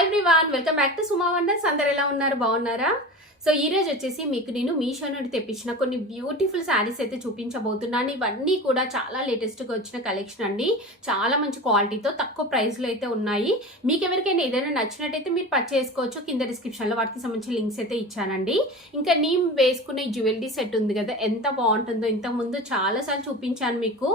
Hi everyone, welcome back to Suma wonders. అందరు ఎలా ఉన్నారు? బాగున్నారా? సో ఈ రోజు వచ్చేసి మీకు నేను మీషో నుండి తెప్పించిన కొన్ని బ్యూటిఫుల్ శారీస్ అయితే చూపించబోతున్నాను. ఇవన్నీ కూడా చాలా లేటెస్ట్గా వచ్చిన కలెక్షన్ అండి. చాలా మంచి క్వాలిటీతో తక్కువ ప్రైస్లో అయితే ఉన్నాయి. మీకు ఎవరికైనా ఏదైనా నచ్చినట్టయితే మీరు పర్చేస్ చేసుకోవచ్చు. కింద డిస్క్రిప్షన్లో వాటికి సంబంధించిన లింక్స్ అయితే ఇచ్చానండి. ఇంకా నేను వేసుకునే జ్యువెలరీ సెట్ ఉంది కదా, ఎంత బాగుంటుందో. ఇంతకుముందు చాలాసార్లు చూపించాను మీకు.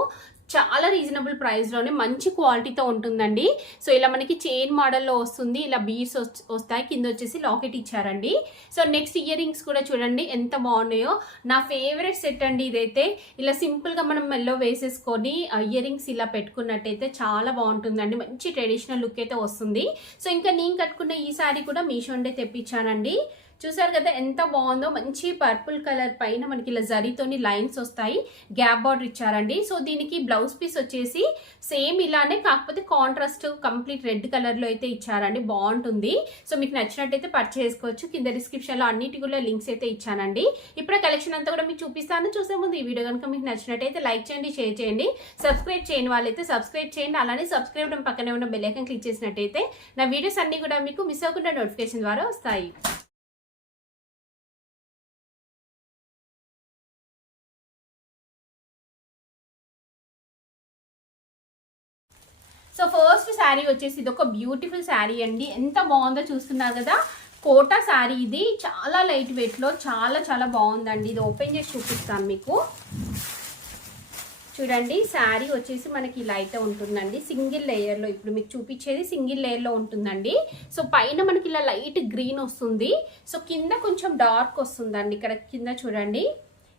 చాలా రీజనబుల్ ప్రైస్లోనే మంచి క్వాలిటీతో ఉంటుందండి. సో ఇలా మనకి చైన్ మోడల్లో వస్తుంది, ఇలా బీడ్స్ వస్తాయి, కింద వచ్చేసి లాకెట్ ఇచ్చారండి. సో నెక్స్ట్ ఇయర్ రింగ్స్ కూడా చూడండి ఎంత బాగున్నాయో. నా ఫేవరెట్ సెట్ అండి ఇదైతే. ఇలా సింపుల్గా మనం మెల్లో వేసేసుకొని ఇయర్ రింగ్స్ ఇలా పెట్టుకున్నట్టయితే చాలా బాగుంటుందండి. మంచి ట్రెడిషనల్ లుక్ అయితే వస్తుంది. సో ఇంకా నేను కట్టుకున్న ఈ శారీ కూడా మీషో నుండే తెప్పించానండి. చూసారు కదా ఎంత బాగుందో. మంచి పర్పుల్ కలర్ పైన మనకి ఇలా జరీతోని లైన్స్ వస్తాయి, గ్యాప్ బార్డర్ ఇచ్చారండి. సో దీనికి బ్లౌజ్ పీస్ వచ్చేసి సేమ్ ఇలానే, కాకపోతే కాంట్రాస్ట్ కంప్లీట్ రెడ్ కలర్ లో అయితే ఇచ్చారండి. బాగుంటుంది. సో మీకు నచ్చినట్టయితే పర్చేస్ చేసుకోవచ్చు. కింద డిస్క్రిప్షన్ లో అన్నిటి కూడా లింక్స్ అయితే ఇచ్చానండి. ఇప్పుడే కలెక్షన్ అంతా కూడా మీకు చూపిస్తాను. చూసే ముందు ఈ వీడియో కనుక మీకు నచ్చినట్టయితే లైక్ చేయండి, షేర్ చేయండి. సబ్స్క్రైబ్ చేయని వాళ్ళైతే సబ్స్క్రైబ్ చేయండి. అలానే సబ్స్క్రైబ్ పక్కనే ఉన్న బెల్ ఐకాన్ క్లిక్ చేసినట్టయితే నా వీడియోస్ అన్ని కూడా మీకు మిస్ అవ్వకుండా నోటిఫికేషన్ ద్వారా వస్తాయి. సో ఫస్ట్ శారీ వచ్చేసి ఇది ఒక బ్యూటిఫుల్ శారీ అండి. ఎంత బాగుందో చూస్తున్నారు కదా. కోటా శారీ ఇది. చాలా లైట్ వెయిట్లో చాలా చాలా బాగుందండి. ఇది ఓపెన్ చేసి చూపిస్తాను మీకు. చూడండి, శారీ వచ్చేసి మనకి ఇలా అయితే ఉంటుందండి. సింగిల్ లేయర్లో, ఇప్పుడు మీకు చూపించేది సింగిల్ లేయర్లో ఉంటుందండి. సో పైన మనకి ఇలా లైట్ గ్రీన్ వస్తుంది. సో కింద కొంచెం డార్క్ వస్తుందండి. ఇక్కడ కింద చూడండి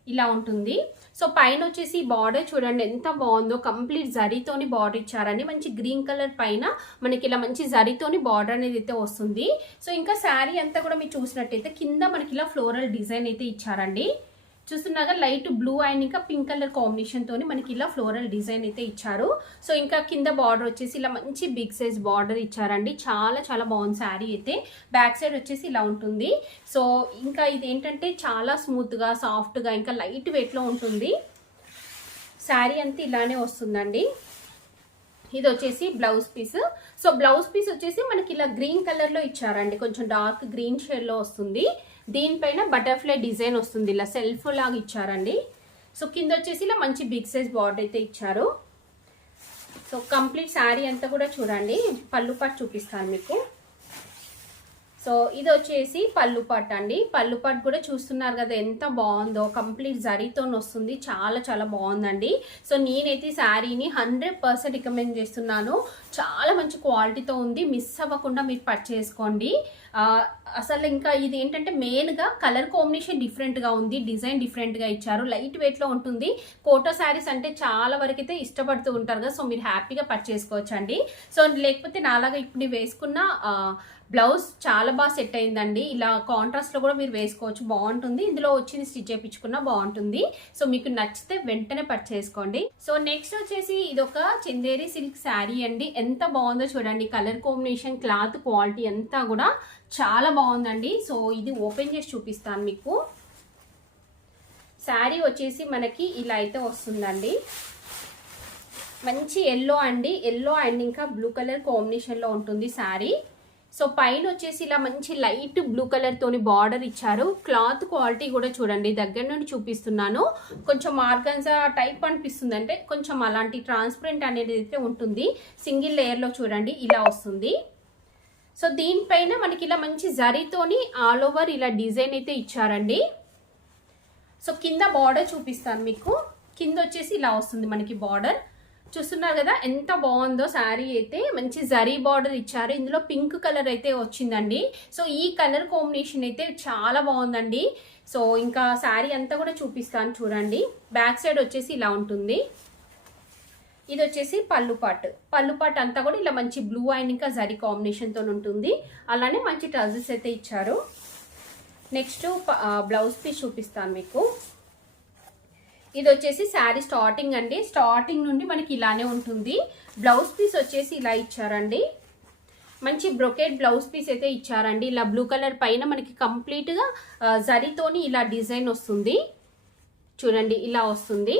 ఇలా ఉంటుంది. సో పైన వచ్చేసి బార్డర్ చూడండి ఎంత బాగుందో. కంప్లీట్ జరీతోని బార్డర్ ఇచ్చారండి. మంచి గ్రీన్ కలర్ పైన మనకి ఇలా మంచి జరీతోని బార్డర్ అనేది అయితే వస్తుంది. సో ఇంకా శారీ అంతా కూడా మీరు చూసినట్టయితే కింద మనకి ఇలా ఫ్లోరల్ డిజైన్ అయితే ఇచ్చారండి. చూస్తున్నాగా లైట్ బ్లూ అండ్ ఇంకా పింక్ కలర్ కాంబినేషన్ తోని మనకి ఇలా ఫ్లోరల్ డిజైన్ అయితే ఇచ్చారు. సో ఇంకా కింద బార్డర్ వచ్చేసి ఇలా మంచి బిగ్ సైజ్ బార్డర్ ఇచ్చారండి. చాలా చాలా బాగుంది శారీ అయితే. బ్యాక్ సైడ్ వచ్చేసి ఇలా ఉంటుంది. సో ఇంకా ఇది ఏంటంటే చాలా స్మూత్ గా, సాఫ్ట్ గా, ఇంకా లైట్ వెయిట్ లో ఉంటుంది. శారీ అంతా ఇలానే వస్తుందండి. ఇది వచ్చేసి blouse piece. So blouse piece వచ్చేసి మనకి ఇలా గ్రీన్ కలర్ లో ఇచ్చారండి. కొంచెం డార్క్ గ్రీన్ షేడ్ లో వస్తుంది. దీనిపైన బటర్ఫ్లై డిజైన్ వస్తుంది, ఇలా సెల్ఫ్ లాగా ఇచ్చారండి. సో కింద వచ్చేసి ఇలా మంచి బిగ్ సైజ్ బార్డర్ అయితే ఇచ్చారు. సో కంప్లీట్ శారీ అంతా కూడా చూడండి. పళ్ళు పాటు చూపిస్తాను మీకు. సో ఇది వచ్చేసి పళ్ళు పాట్ అండి. పళ్ళు పాట్ కూడా చూస్తున్నారు కదా ఎంత బాగుందో. కంప్లీట్ జరీతో వస్తుంది. చాలా చాలా బాగుందండి. సో నేనైతే శారీని 100% రికమెండ్ చేస్తున్నాను. చాలా మంచి క్వాలిటీతో ఉంది. మిస్ అవ్వకుండా మీరు పర్చేస్ చేసుకోండి. అసలు ఇంకా ఇది ఏంటంటే మెయిన్గా కలర్ కాంబినేషన్ డిఫరెంట్గా ఉంది, డిజైన్ డిఫరెంట్గా ఇచ్చారు, లైట్ వెయిట్లో ఉంటుంది. కోటా శారీస్ అంటే చాలా వరకు అయితే ఇష్టపడుతూ ఉంటారు కదా. సో మీరు హ్యాపీగా పర్చేస్ చేసుకోవచ్చు అండి. సో లేకపోతే నాలాగా ఇప్పుడు వేసుకున్న బ్లౌజ్ చాలా బాగా సెట్ అయిందండి. ఇలా కాంట్రాస్ట్లో కూడా మీరు వేసుకోవచ్చు, బాగుంటుంది. ఇందులో వచ్చింది స్టిచ్ చేయించుకున్నా బాగుంటుంది. సో మీకు నచ్చితే వెంటనే పర్చేస్ చేసుకోండి. సో నెక్స్ట్ వచ్చేసి ఇది ఒక చందేరి సిల్క్ శారీ అండి. ఎంత బాగుందో చూడండి. కలర్ కాంబినేషన్, క్లాత్ క్వాలిటీ అంతా కూడా చాలా బాగుందండి. సో ఇది ఓపెన్ చేసి చూపిస్తాను మీకు. శారీ వచ్చేసి మనకి ఇలా అయితే వస్తుందండి. మంచి ఎల్లో అండి. ఎల్లో అండ్ ఇంకా బ్లూ కలర్ కాంబినేషన్లో ఉంటుంది శారీ. సో పైన వచ్చేసి ఇలా మంచి లైట్ బ్లూ కలర్ తోని బార్డర్ ఇచ్చారు. క్లాత్ క్వాలిటీ కూడా చూడండి, దగ్గర నుండి చూపిస్తున్నాను. కొంచెం ఆర్గన్జా టైప్ అనిపిస్తుంది, అంటే కొంచెం అలాంటి ట్రాన్స్పరెంట్ అనేది అయితే ఉంటుంది. సింగిల్ లేయర్లో చూడండి ఇలా వస్తుంది. సో దీనిపైన మనకి ఇలా మంచి జరీతోని ఆల్ ఓవర్ ఇలా డిజైన్ అయితే ఇచ్చారండి. సో కింద బార్డర్ చూపిస్తాను మీకు. కింద వచ్చేసి ఇలా వస్తుంది మనకి బార్డర్. చూస్తున్నారు కదా ఎంత బాగుందో శారీ అయితే. మంచి జరీ బార్డర్ ఇచ్చారు. ఇందులో పింక్ కలర్ అయితే వచ్చిందండి. సో ఈ కలర్ కాంబినేషన్ అయితే చాలా బాగుందండి. సో ఇంకా శారీ అంతా కూడా చూపిస్తాను చూడండి. బ్యాక్ సైడ్ వచ్చేసి ఇలా ఉంటుంది. ఇది వచ్చేసి పళ్ళు పాట్. పళ్ళు పాట్ అంతా కూడా ఇలా మంచి బ్లూ అండ్ ఇంకా జరీ కాంబినేషన్తో ఉంటుంది. అలానే మంచి టజల్స్ అయితే ఇచ్చారు. నెక్స్ట్ బ్లౌజ్ పీస్ చూపిస్తాను మీకు. ఇది వచ్చేసి శారీ స్టార్టింగ్ అండి. స్టార్టింగ్ నుండి మనకి ఇలానే ఉంటుంది. బ్లౌజ్ పీస్ వచ్చేసి ఇలా ఇచ్చారండి. మంచి బ్రొకెట్ బ్లౌజ్ పీస్ అయితే ఇచ్చారండి. ఇలా బ్లూ కలర్ పైన మనకి కంప్లీట్గా జరీతోని ఇలా డిజైన్ వస్తుంది. చూడండి ఇలా వస్తుంది.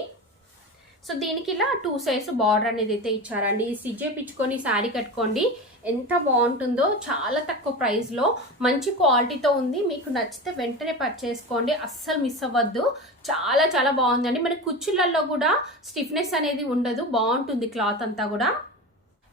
సో దీనికి ఇలా 2 సైజ్ బార్డర్ అనేది అయితే ఇచ్చారండి. స్టిచ్ చేయించుకొని శారీ కట్టుకోండి, ఎంత బాగుంటుందో. చాలా తక్కువ ప్రైస్లో మంచి క్వాలిటీతో ఉంది. మీకు నచ్చితే వెంటనే పర్చేస్ చేసుకోండి, అస్సలు మిస్ అవ్వద్దు. చాలా చాలా బాగుందండి. మనకి కుచ్చులలో కూడా స్టిఫ్నెస్ అనేది ఉండదు, బాగుంటుంది క్లాత్ అంతా కూడా.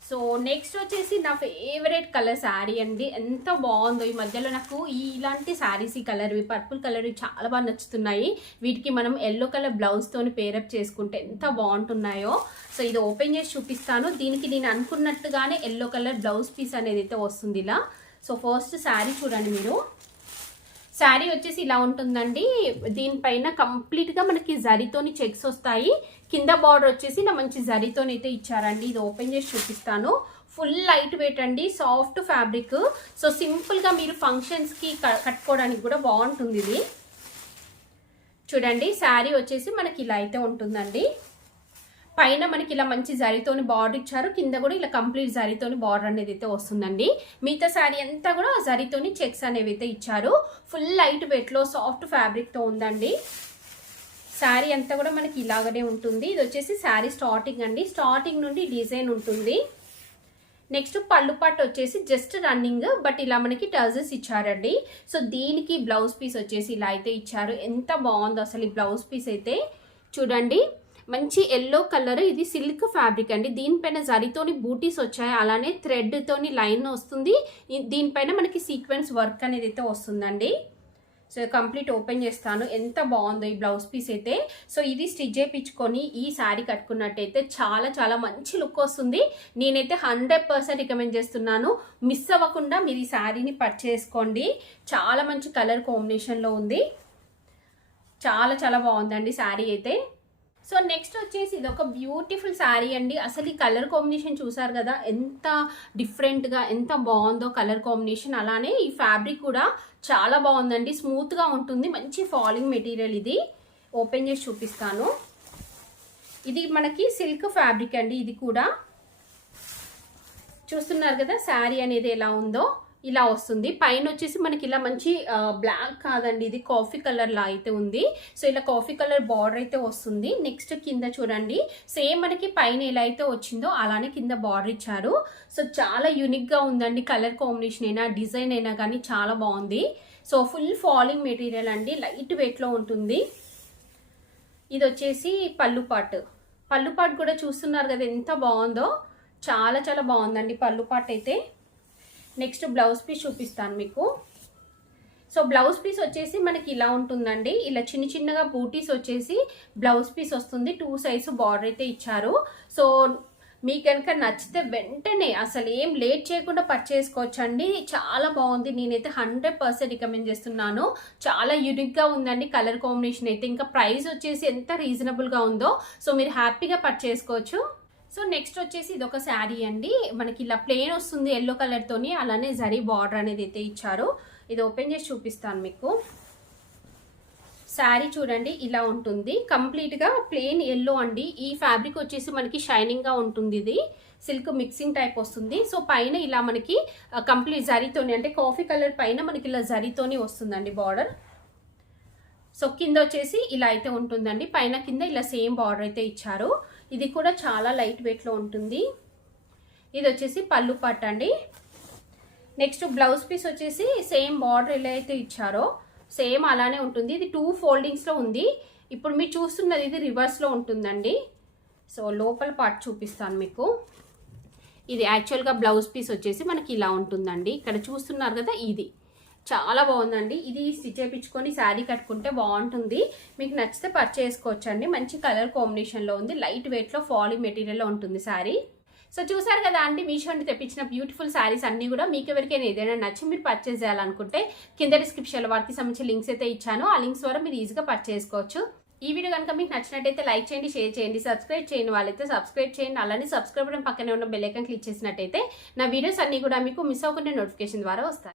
సో నెక్స్ట్ వచ్చేసి నా ఫేవరెట్ కలర్ శారీ అండి. ఎంత బాగుందో. ఈ మధ్యలో నాకు ఇలాంటి శారీస్, ఈ కలర్, పర్పుల్ కలర్ చాలా బాగా నచ్చుతున్నాయి. వీటికి మనం ఎల్లో కలర్ బ్లౌజ్తోని పేరప్ చేసుకుంటే ఎంత బాగుంటున్నాయో. సో ఇది ఓపెన్ చేసి చూపిస్తాను. దీనికి నేను అనుకున్నట్టుగానే ఎల్లో కలర్ బ్లౌజ్ పీస్ అనేది అయితే వస్తుంది ఇలా. సో ఫస్ట్ శారీ చూడండి మీరు. శారీ వచ్చేసి ఇలా ఉంటుందండి. దీనిపైన కంప్లీట్గా మనకి జరీతోని చెక్స్ వస్తాయి. కింద బార్డర్ వచ్చేసి నా మంచి జరీతోని అయితే ఇచ్చారండి. ఇది ఓపెన్ చేసి చూపిస్తాను. ఫుల్ లైట్ వెయిట్ అండి, సాఫ్ట్ ఫ్యాబ్రిక్. సో సింపుల్గా మీరు ఫంక్షన్స్కి కట్టుకోవడానికి కూడా బాగుంటుంది ఇది. చూడండి శారీ వచ్చేసి మనకి ఇలా అయితే ఉంటుందండి. పైన మనకి ఇలా మంచి జరీతోని బార్డర్ ఇచ్చారు, కింద కూడా ఇలా కంప్లీట్ జరీతోని బార్డర్ అనేది అయితే వస్తుందండి. మిగతా శారీ అంతా కూడా జరీతోని చెక్స్ అనేవి అయితే ఇచ్చారు. ఫుల్ లైట్ వెయిట్లో సాఫ్ట్ ఫ్యాబ్రిక్తో ఉందండి. శారీ అంతా కూడా మనకి ఇలాగనే ఉంటుంది. ఇది వచ్చేసి శారీ స్టార్టింగ్ అండి. స్టార్టింగ్ నుండి డిజైన్ ఉంటుంది. నెక్స్ట్ పళ్ళు పాటు వచ్చేసి జస్ట్ రన్నింగ్, బట్ ఇలా మనకి టర్జెస్ ఇచ్చారండి. సో దీనికి బ్లౌజ్ పీస్ వచ్చేసి ఇలా అయితే ఇచ్చారు. ఎంత బాగుందో అసలు ఈ బ్లౌజ్ పీస్ అయితే. చూడండి మంచి ఎల్లో కలర్, ఇది సిల్క్ ఫ్యాబ్రిక్ అండి. దీనిపైన జరీతోని బూటీస్ వచ్చాయి, అలానే థ్రెడ్ తోని లైన్ వస్తుంది. దీనిపైన మనకి సీక్వెన్స్ వర్క్ అనేది అయితే వస్తుందండి. సో కంప్లీట్ ఓపెన్ చేస్తాను. ఎంత బాగుందో ఈ బ్లౌజ్ పీస్ అయితే. సో ఇది స్టిచ్ చేయించుకొని ఈ శారీ కట్టుకున్నట్టయితే చాలా చాలా మంచి లుక్ వస్తుంది. నేనైతే 100% రికమెండ్ చేస్తున్నాను. మిస్ అవ్వకుండా మీరు ఈ శారీని పర్చేస్ చేసుకోండి. చాలా మంచి కలర్ కాంబినేషన్లో ఉంది. చాలా చాలా బాగుందండి శారీ అయితే. సో నెక్స్ట్ వచ్చేసి ఇది ఒక బ్యూటిఫుల్ శారీ అండి. అసలు ఈ కలర్ కాంబినేషన్ చూసారు కదా, ఎంత డిఫరెంట్గా ఎంత బాగుందో కలర్ కాంబినేషన్. అలానే ఈ ఫ్యాబ్రిక్ కూడా చాలా బాగుందండి, స్మూత్గా ఉంటుంది. మంచి ఫాలింగ్ మెటీరియల్ ఇది. ఓపెన్ చేసి చూపిస్తాను. ఇది మనకి సిల్క్ ఫ్యాబ్రిక్ అండి. ఇది కూడా చూస్తున్నారు కదా శారీ అనేది ఎలా ఉందో, ఇలా వస్తుంది. పైన వచ్చేసి మనకి ఇలా మంచి బ్లాక్ కాదండి, ఇది కాఫీ కలర్ లా అయితే ఉంది. సో ఇలా కాఫీ కలర్ బార్డర్ అయితే వస్తుంది. నెక్స్ట్ కింద చూడండి, సేమ్ మనకి పైన ఎలా అయితే వచ్చిందో అలానే కింద బార్డర్ ఇచ్చారు. సో చాలా యూనిక్ గా ఉందండి. కలర్ కాంబినేషన్ అయినా డిజైన్ అయినా కానీ చాలా బాగుంది. సో ఫుల్ ఫాలింగ్ మెటీరియల్ అండి, లైట్ వెయిట్ లో ఉంటుంది. ఇది వచ్చేసి పళ్ళు పాట్ కూడా చూస్తున్నారు కదా ఎంత బాగుందో. చాలా చాలా బాగుందండి పళ్ళు పాట్ అయితే. నెక్స్ట్ బ్లౌజ్ పీస్ చూపిస్తాను మీకు. సో బ్లౌజ్ పీస్ వచ్చేసి మనకి ఇలా ఉంటుందండి. ఇలా చిన్న చిన్నగా బూటీస్ వచ్చేసి బ్లౌజ్ పీస్ వస్తుంది. 2 సైజు బార్డర్ అయితే ఇచ్చారు. సో మీకు కనుక నచ్చితే వెంటనే అసలు ఏం లేట్ చేయకుండా పర్చేస్ చేసుకోవచ్చండి. చాలా బాగుంది. నేనైతే 100% రికమెండ్ చేస్తున్నాను. చాలా యూనిక్గా ఉందండి కలర్ కాంబినేషన్ అయితే. ఇంకా ప్రైస్ వచ్చేసి ఎంత రీజనబుల్గా ఉందో. సో మీరు హ్యాపీగా పర్చేస్ చేసుకోవచ్చు. సో నెక్స్ట్ వచ్చేసి ఇది ఒక శారీ అండి. మనకి ఇలా ప్లెయిన్ వస్తుంది ఎల్లో కలర్ తోని, అలానే జరీ బార్డర్ అనేది అయితే ఇచ్చారు. ఇది ఓపెన్ చేసి చూపిస్తాను మీకు. శారీ చూడండి ఇలా ఉంటుంది. కంప్లీట్ గా ప్లెయిన్ ఎల్లో అండి. ఈ ఫ్యాబ్రిక్ వచ్చేసి మనకి షైనింగ్ గా ఉంటుంది. ఇది సిల్క్ మిక్సింగ్ టైప్ వస్తుంది. సో పైన ఇలా మనకి కంప్లీట్ జరీతోని, అంటే కాఫీ కలర్ పైన మనకి ఇలా జరీతోని వస్తుందండి బార్డర్. సో కింద వచ్చేసి ఇలా అయితే ఉంటుందండి. పైన కింద ఇలా సేమ్ బార్డర్ అయితే ఇచ్చారు. ఇది కూడా చాలా లైట్ వెయిట్లో ఉంటుంది. ఇది వచ్చేసి పళ్ళు పాట్ అండి. నెక్స్ట్ బ్లౌజ్ పీస్ వచ్చేసి సేమ్ బార్డర్ ఎలా అయితే ఇచ్చారో సేమ్ అలానే ఉంటుంది. ఇది 2 ఫోల్డింగ్స్లో ఉంది. ఇప్పుడు మీరు చూస్తున్నది ఇది రివర్స్లో ఉంటుందండి. సో లోపల పార్ట్ చూపిస్తాను మీకు. ఇది యాక్చువల్గా బ్లౌజ్ పీస్ వచ్చేసి మనకి ఇలా ఉంటుందండి. ఇక్కడ చూస్తున్నారు కదా, ఇది చాలా బాగుందండి. ఇది స్టిచ్ చేయించుకొని శారీ కట్టుకుంటే బాగుంటుంది. మీకు నచ్చితే పర్చేస్ చేసుకోవచ్చండి. మంచి కలర్ కాంబినేషన్లో ఉంది. లైట్ వెయిట్లో ఫాలింగ్ మెటీరియల్లో ఉంటుంది శారీ. సో చూసారు కదా అండి, మీషో నుండి తెప్పించిన బ్యూటిఫుల్ శారీస్ అన్ని కూడా మీకు ఎవరికైనా ఏదైనా నచ్చి మీరు పర్చేస్ చేయాలనుకుంటే కింద డిస్క్రిప్షన్లో వాటికి సంబంధించిన లింక్స్ అయితే ఇచ్చాను. ఆ లింక్స్ ద్వారా మీరు ఈజీగా పర్చేస్ చేసుకోవచ్చు. ఈ వీడియో కనుక మీకు నచ్చినట్టయితే లైక్ చేయండి, షేర్ చేయండి, సబ్స్క్రైబ్ చేయని వాళ్ళైతే సబ్స్క్రైబ్ చేయండి. అలానే సబ్స్క్రైబ్ పక్కనే ఉన్న బెల్ ఐకాన్ క్లిక్ చేసినట్టయితే నా వీడియోస్ అన్ని కూడా మీకు మిస్ అవ్వకుండా నోటిఫికేషన్ ద్వారా వస్తాయి.